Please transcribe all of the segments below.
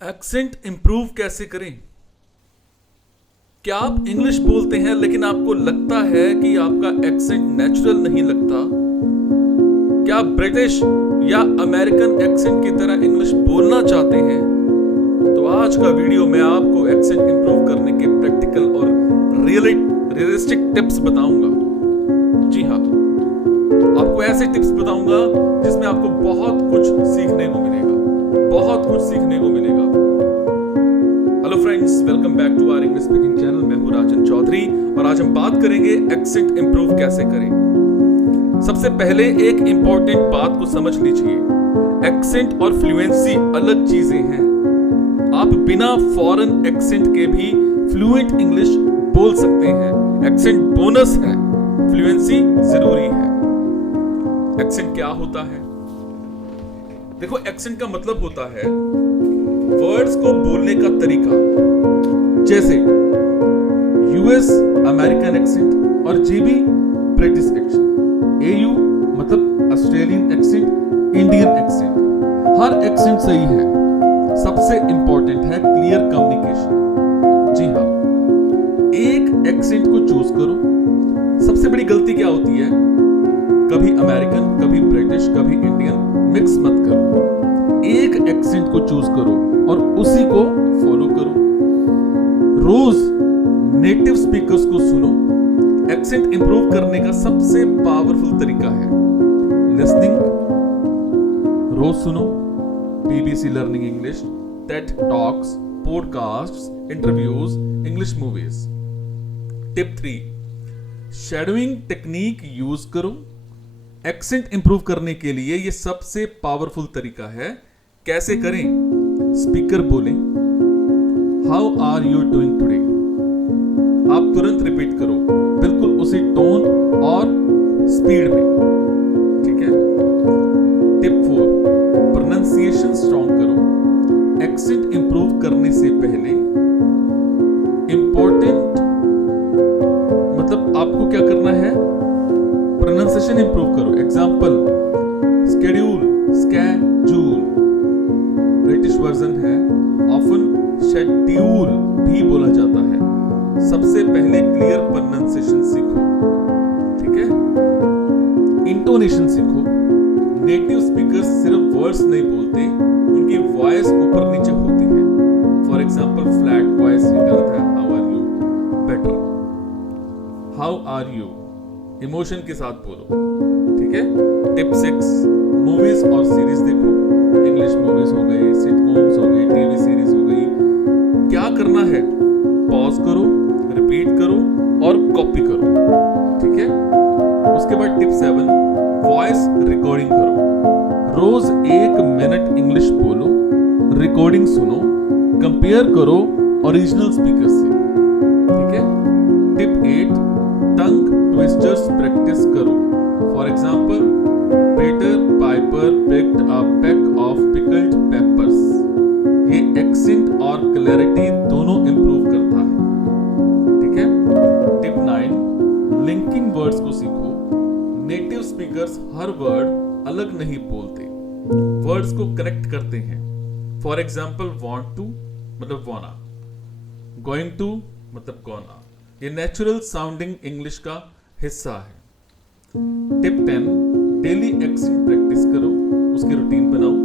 Accent improve कैसे करें? क्या आप इंग्लिश बोलते हैं लेकिन आपको लगता है कि आपका एक्सेंट नेचुरल नहीं लगता? क्या आप ब्रिटिश या अमेरिकन एक्सेंट की तरह इंग्लिश बोलना चाहते हैं? तो आज का वीडियो में आपको एक्सेंट इंप्रूव करने के प्रैक्टिकल और रियलिस्टिक टिप्स बताऊंगा। जी हाँ, आपको ऐसे टिप्स बताऊंगा जिसमें आपको बहुत कुछ सीखने को मिलेगा। Hello friends, welcome back to our English speaking channel. मैं हूं राजन चौधरी और आज हम बात करेंगे एक्सेंट इंप्रूव कैसे करें। सबसे पहले एक इंपॉर्टेंट बात को समझ लीजिए, एक्सेंट और फ्लुएंसी अलग चीजें हैं। आप बिना फॉरेन एक्सेंट के भी फ्लुएंट इंग्लिश बोल सकते हैं। एक्सेंट बोनस है, फ्लुएंसी जरूरी है। एक्सेंट क्या होता है? देखो, एक्सेंट का मतलब होता है वर्ड्स को बोलने का तरीका। जैसे यूएस अमेरिकन एक्सेंट और जीबी ब्रिटिश एक्सेंट, एयू मतलब ऑस्ट्रेलियन एक्सेंट, इंडियन एक्सेंट। हर एक्सेंट सही है। सबसे इंपॉर्टेंट है क्लियर कम्युनिकेशन। जी हाँ, एक एक्सेंट को चूज करो। सबसे बड़ी गलती क्या होती है? कभी अमेरिकन, कभी ब्रिटिश, कभी इंडियन, मिक्स मत करो। एक एक्सेंट को चूज करो और उसी को फॉलो करो। रोज नेटिव स्पीकर्स को सुनो। एक्सेंट इंप्रूव करने का सबसे पावरफुल तरीका है लिसनिंग। रोज सुनो BBC learning English, Ted talks, podcasts, interviews, English movies. Tip 3, shadowing technique use करो। एक्सेंट इंप्रूव करने के लिए यह सबसे पावरफुल तरीका है। कैसे करें? स्पीकर बोलें, how are you doing today. आप तुरंत रिपीट करो, बिल्कुल उसी टोन और स्पीड में। ठीक है। टिप 4, प्रोनाउंसिएशन स्ट्रॉन्ग करो। एक्सेंट इंप्रूव करने से पहले इंपॉर्टेंट मतलब आपको क्या करना है? प्रोनाउंसिएशन इंप्रूव करो। Example, schedule, schedule British version है, ऑफन शेड्यूल भी बोला जाता है। सबसे पहले क्लियर प्रोनाउंसिएशन सीखो। ठीक है। इंटोनेशन सीखो। नेटिव स्पीकर्स सिर्फ वर्ड्स नहीं बोलते, उनकी वॉइस ऊपर नीचे होती है। फॉर एग्जांपल, फ्लैट वॉइस ये गलत है। How are you better. How are you emotion के साथ बोलो। ठीक है। टिप 6, मूवीज और सीरीज देखो। इंग्लिश मूवीज हो गई, सिटकॉम्स हो गई, टीवी सीरीज हो गई। क्या करना है? पॉज करो, रिपीट करो और कॉपी करो। ठीक है। उसके बाद टिप 7, वॉइस रिकॉर्डिंग करो। रोज 1 मिनट इंग्लिश बोलो, रिकॉर्डिंग सुनो, कंपेयर करो ओरिजिनल स्पीकर से। ठीक है। टिप 8, टंग ट्विस्टर्स प्रैक्टिस करो। For example, Peter Piper picked a peck of pickled peppers। ये एक्सेंट और क्लैरिटी दोनों इंप्रूव करता है। ठीक है। टिप 9, लिंकिंग वर्ड्स को सीखो। नेटिव स्पीकर्स हर वर्ड अलग नहीं बोलते, वर्ड्स को कनेक्ट करते हैं। फॉर एग्जांपल, want to मतलब wanna, going to मतलब gonna। ये नेचुरल साउंडिंग इंग्लिश का हिस्सा है। टिप 10, डेली एक्सेंट प्रैक्टिस करो। उसकी रूटीन बनाओ।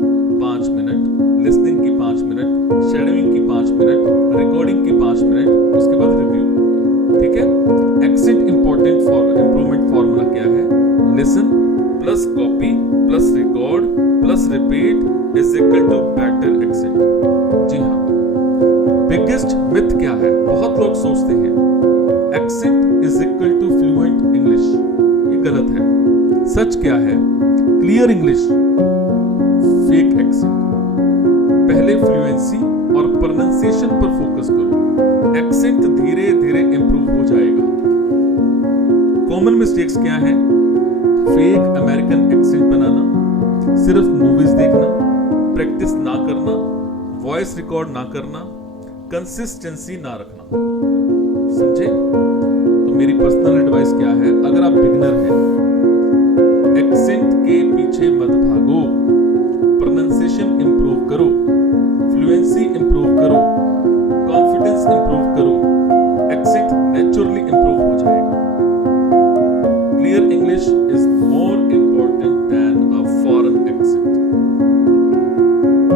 5 मिनट लिसनिंग की, 5 मिनट शैडोइंग की, 5 मिनट रिकॉर्डिंग की, 5 मिनट, उसके बाद रिव्यू। ठीक है। एक्सेंट इंप्रूवमेंट फॉर्मूला क्या है? Listen plus copy plus record plus repeat is equal to better accent. जी हाँ। बिगेस्ट मिथ क्या है? बहुत लोग सोचते हैं accent is equal to fluent English. ये गलत है। सच क्या है? Clear English, fake accent. पहले फ्लुएंसी और प्रोनाउंसिएशन पर फोकस करो। एक्सेंट धीरे धीरे इंप्रूव हो जाएगा। कॉमन मिस्टेक्स क्या हैं? फेक अमेरिकन एक्सेंट बनाना, सिर्फ मूवीज देखना, प्रैक्टिस ना करना, वॉइस रिकॉर्ड ना करना, कंसिस्टेंसी ना रखना। समझे? तो मेरी पर्सनल एडवाइस क्या है? अगर आप बिगिनर हैं, एक्सेंट के पीछे मत भागो, प्रोनाउंसिएशन इंप्रूव करो, फ्लुएंसी इंप्रूव करो।